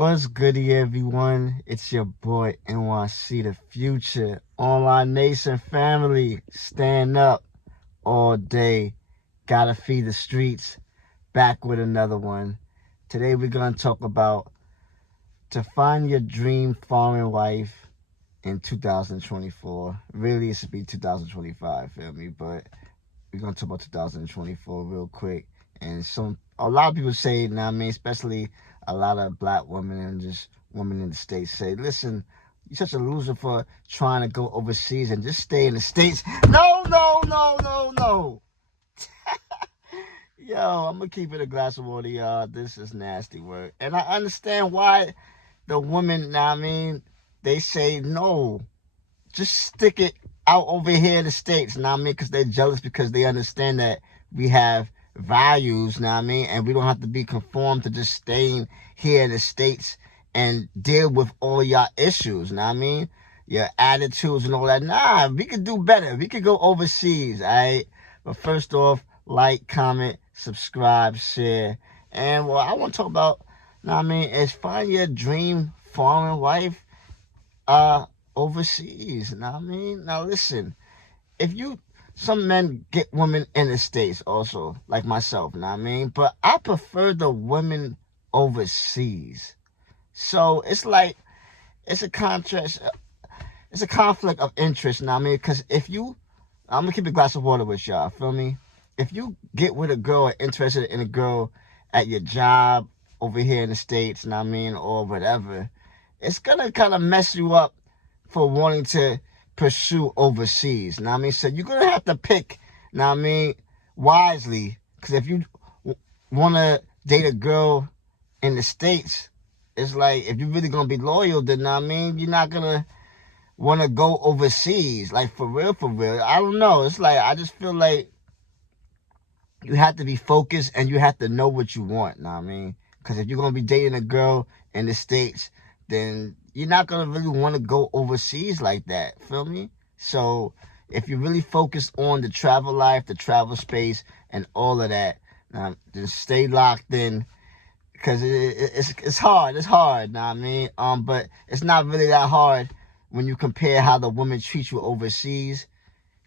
What's goody, everyone? It's your boy NYCDaFuture. Online Nation family, stand up all day. Gotta feed the streets. Back with another one. Today we're gonna talk about to find your dream foreign wife in 2024. Really, it should be 2025, feel me? But we're gonna talk about 2024 real quick. And a lot of people say, especially a lot of black women and just women in the States say, listen, you're such a loser for trying to go overseas and just stay in the States. No. Yo, I'm gonna keep it a glass of water, y'all. This is nasty work. And I understand why the women, they say no. Just stick it out over here in the States, because they're jealous, because they understand that we have values, and we don't have to be conformed to just staying here in the States and deal with all your issues, your attitudes and all that. Nah, we could do better. We could go overseas, all right? But first off, like, comment, subscribe, share. And what I want to talk about, is find your dream foreign wife overseas. Now listen, some men get women in the States also, like myself, but I prefer the women overseas. So it's like, it's a contrast, it's a conflict of interest, because I'm gonna keep a glass of water with y'all, feel me? If you get with a girl or interested in a girl at your job over here in the States, or whatever, it's gonna kind of mess you up for wanting to pursue overseas. So you're gonna have to pick, wisely. Because if you want to date a girl in the States, it's like, if you're really gonna be loyal, then you're not gonna want to go overseas, like for real. I don't know. It's like, I just feel like you have to be focused and you have to know what you want. Because if you're gonna be dating a girl in the States, then you're not going to really want to go overseas like that, feel me? So if you're really focused on the travel life, the travel space, and all of that, then stay locked in, because it's hard, but it's not really that hard when you compare how the women treat you overseas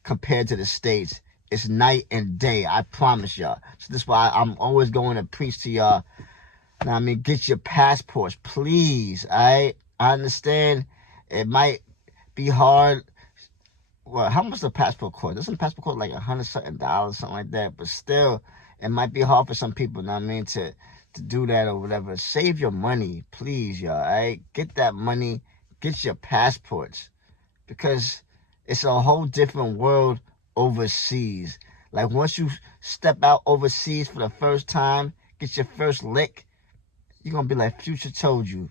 compared to the States. It's night and day, I promise y'all. So this is why I'm always going to preach to y'all. Get your passports, please, all right? I understand it might be hard. Well, how much does a passport cost? Doesn't a passport cost like $100 something, something like that? But still, it might be hard for some people, to do that or whatever. Save your money, please, y'all, all right? Get that money, get your passports, because it's a whole different world overseas. Like, once you step out overseas for the first time, get your first lick, you're going to be like, Future told you.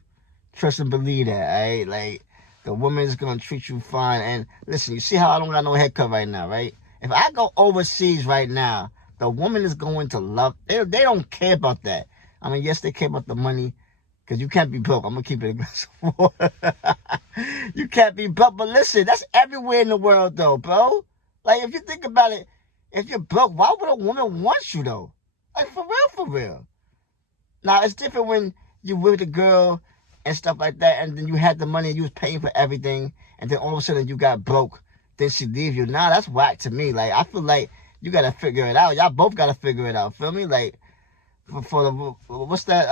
Trust and believe that, all right? Like, the woman is going to treat you fine. And listen, you see how I don't got no haircut right now, right? If I go overseas right now, the woman is going to love. They don't care about that. Yes, they care about the money, because you can't be broke. I'm going to keep it a glass of water. You can't be broke. But listen, that's everywhere in the world, though, bro. Like, if you think about it, if you're broke, why would a woman want you, though? Like, for real. Now, it's different when you with a girl and stuff like that, and then you had the money and you was paying for everything, and then all of a sudden you got broke, then she leave you. Nah, that's whack to me. Like, I feel like you gotta figure it out. Y'all both gotta figure it out, feel me? Like, for the, what's that,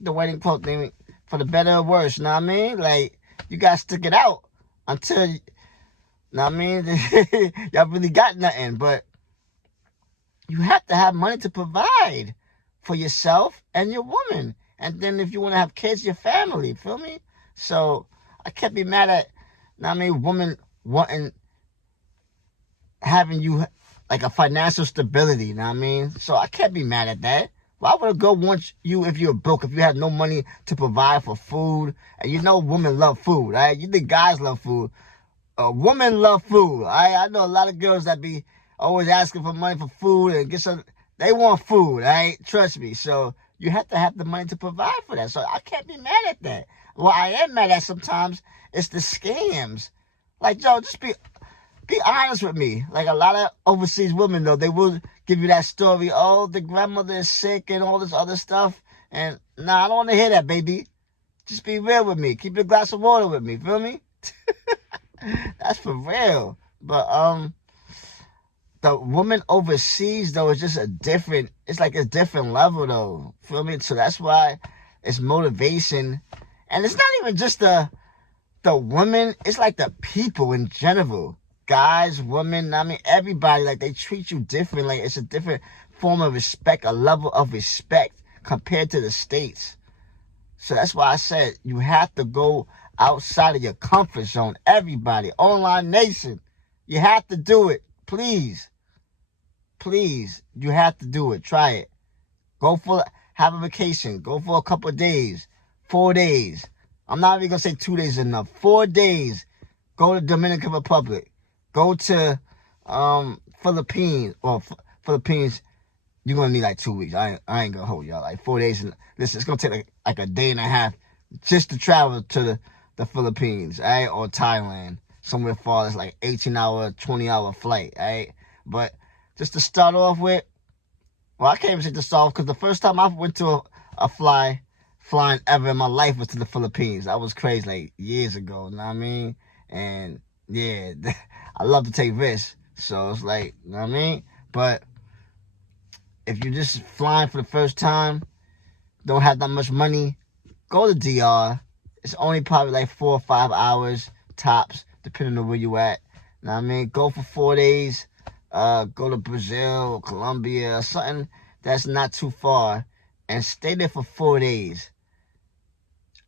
the wedding quote thing? For the better or worse, you know what I mean? Like, you gotta stick it out until, you know what I mean? Y'all really got nothing, but you have to have money to provide for yourself and your woman. And then if you want to have kids, your family, feel me? So I can't be mad at, women having you like a financial stability, So I can't be mad at that. Why would a girl want you if you're broke, if you have no money to provide for food? And women love food, right? You think guys love food. Women love food, right? I know a lot of girls that be always asking for money for food and get some. They want food, right? Trust me. So you have to have the money to provide for that. So I can't be mad at that. What I am mad at sometimes is the scams. Like, yo, just be honest with me. Like, a lot of overseas women, though, they will give you that story. Oh, the grandmother is sick and all this other stuff. And nah, I don't want to hear that, baby. Just be real with me. Keep a glass of water with me. Feel me? That's for real. But the woman overseas though is just it's like a different level though. Feel me? So that's why it's motivation. And it's not even just the women, it's like the people in general. Guys, women, I mean everybody, like they treat you different. Like it's a different form of respect, a level of respect compared to the States. So that's why I said you have to go outside of your comfort zone. Everybody, online nation, you have to do it. Please, you have to do it. Try it. Have a vacation. Go for a couple of days, 4 days. I'm not even gonna say 2 days enough. 4 days. Go to Dominican Republic. Go to Philippines. Or Philippines, you're gonna need like 2 weeks. I ain't gonna hold y'all. Like 4 days. And listen, it's gonna take like a day and a half just to travel to the Philippines, all right? Or Thailand. Somewhere far, it's like 18-hour, 20-hour flight, all right? But just to start off with, well, I can't even say to start off because the first time I went to a flying ever in my life was to the Philippines. That was crazy, like years ago, you know what I mean? And yeah, I love to take risks. So it's like, you know what I mean? But if you're just flying for the first time, don't have that much money, go to DR. It's only probably like 4 or 5 hours tops, depending on where you at. You know what I mean? Go for 4 days. Go to Brazil, Colombia, something that's not too far, and stay there for 4 days.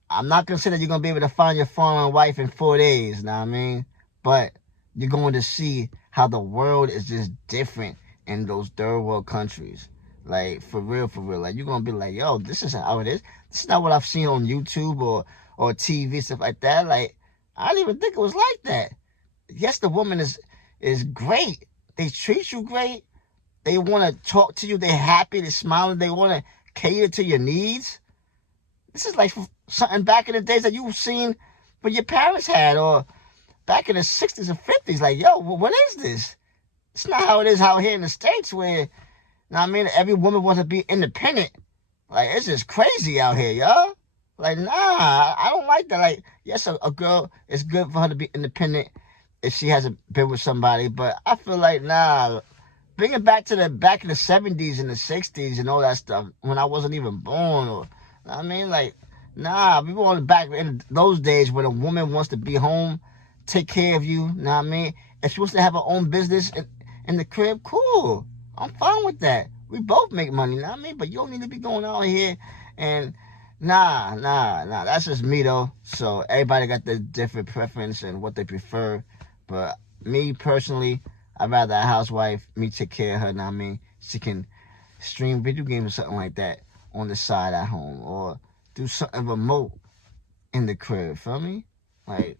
I'm not going to say that you're going to be able to find your foreign wife in 4 days, you know what I mean? But you're going to see how the world is just different in those third world countries. Like, for real. Like, you're going to be like, yo, this is how it is. This is not what I've seen on YouTube or TV, stuff like that. Like, I didn't even think it was like that. Yes, the woman is great. They treat you great. They want to talk to you. They're happy. They're smiling. They want to cater to your needs. This is like something back in the days that you've seen what your parents had, or back in the 60s and 50s. Like, yo, what is this? It's not how it is out here in the States where, you know what I mean, every woman wants to be independent. Like, it's just crazy out here, y'all. Like, nah, I don't like that. Like, yes, a girl, it's good for her to be independent if she hasn't been with somebody, but I feel like, nah, bring it back in the 70s and the 60s and all that stuff when I wasn't even born, or, I mean, like, nah, we were back in those days when a woman wants to be home, take care of you, know what I mean? If she wants to have her own business in the crib, cool. I'm fine with that. We both make money, know what I mean? But you don't need to be going out here and, nah, that's just me, though. So everybody got their different preference and what they prefer. But me personally, I'd rather a housewife, me take care of her, know what I mean? She can stream video games or something like that on the side at home, or do something remote in the crib, feel me? Like,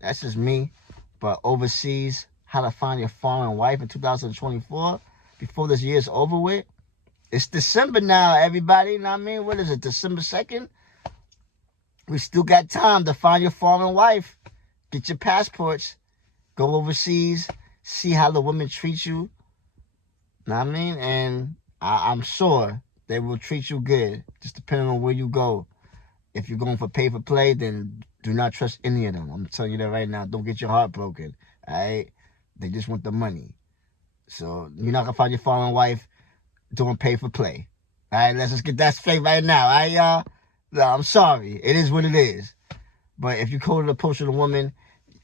that's just me. But overseas, how to find your foreign wife in 2024, before this year's over with. It's December now, everybody, you know what I mean? What is it, December 2nd? We still got time to find your foreign wife. Get your passports. Go overseas, see how the women treat you. Know what I mean? And I'm sure they will treat you good, just depending on where you go. If you're going for pay for play, then do not trust any of them. I'm telling you that right now. Don't get your heart broken, all right? They just want the money. So you're not going to find your foreign wife doing pay for play. All right, let's just get that straight right now, all right, y'all? No, I'm sorry. It is what it is. But if you go to the post of the woman,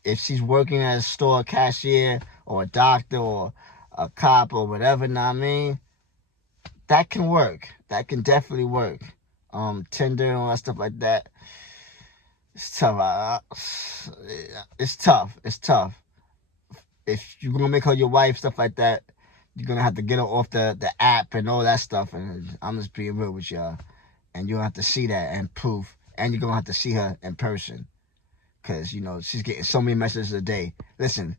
if she's working at a store, a cashier, or a doctor, or a cop, or whatever, know what I mean? That can work. That can definitely work. Tinder and all that stuff like that. It's tough. It's tough. If you're going to make her your wife, stuff like that, you're going to have to get her off the app and all that stuff. And I'm just being real with y'all. And you'll have to see that and proof. And you're going to have to see her in person. Because, you know, she's getting so many messages a day. Listen,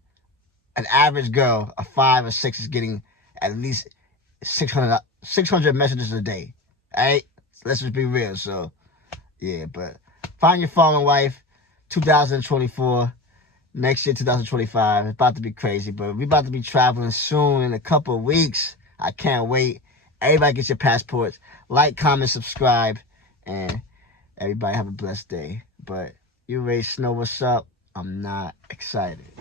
an average girl, a 5 or 6, is getting at least 600 messages a day. All right? Let's just be real. So, yeah, but find your foreign wife, 2024. Next year, 2025. It's about to be crazy, but we're about to be traveling soon in a couple of weeks. I can't wait. Everybody get your passports. Like, comment, subscribe, and Everybody have a blessed day. But you ready to know what's up? I'm not excited.